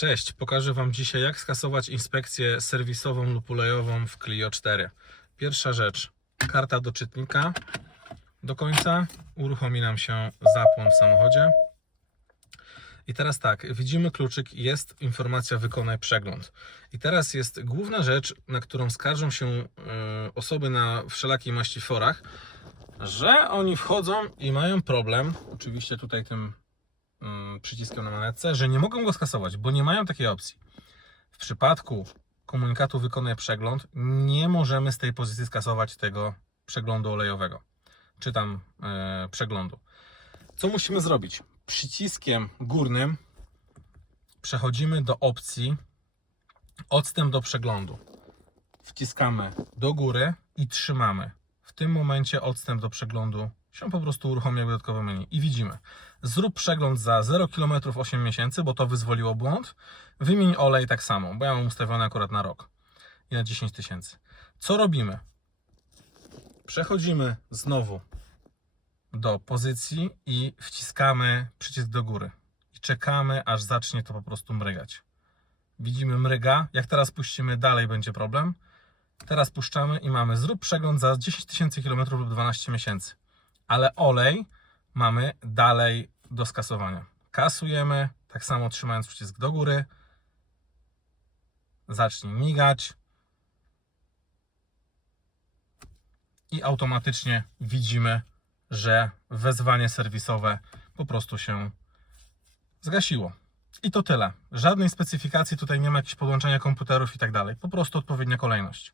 Cześć, pokażę Wam dzisiaj jak skasować inspekcję serwisową lub ulejową w Clio 4. Pierwsza rzecz, karta do czytnika do końca, uruchomi nam się zapłon w samochodzie. I teraz tak, widzimy kluczyk, jest informacja wykonaj przegląd. I teraz jest główna rzecz, na którą skarżą się y, osoby na wszelakiej maści forach, że oni wchodzą i mają problem, oczywiście tutaj tym przyciskiem na manetce, że nie mogą go skasować, bo nie mają takiej opcji. W przypadku komunikatu wykonaj przegląd nie możemy z tej pozycji skasować tego przeglądu olejowego, czy tam e, przeglądu. Co musimy zrobić? Przyciskiem górnym przechodzimy do opcji odstęp do przeglądu. Wciskamy do góry i trzymamy. W tym momencie odstęp do przeglądu się po prostu uruchomi jak dodatkowe menu. I widzimy, zrób przegląd za 0 km 8 miesięcy, bo to wyzwoliło błąd. Wymień olej tak samo, bo ja mam ustawione akurat na rok i na 10 tysięcy. Co robimy? Przechodzimy znowu do pozycji i wciskamy przycisk do góry. I czekamy, aż zacznie to po prostu mrygać. Widzimy mryga. Jak teraz puścimy dalej, będzie problem. Teraz puszczamy i mamy zrób przegląd za 10 tysięcy km lub 12 miesięcy. Ale olej mamy dalej do skasowania. Kasujemy, tak samo trzymając przycisk do góry. Zacznie migać. I automatycznie widzimy, że wezwanie serwisowe po prostu się zgasiło. I to tyle. Żadnej specyfikacji tutaj nie ma jakichś podłączenia komputerów i tak dalej. Po prostu odpowiednia kolejność.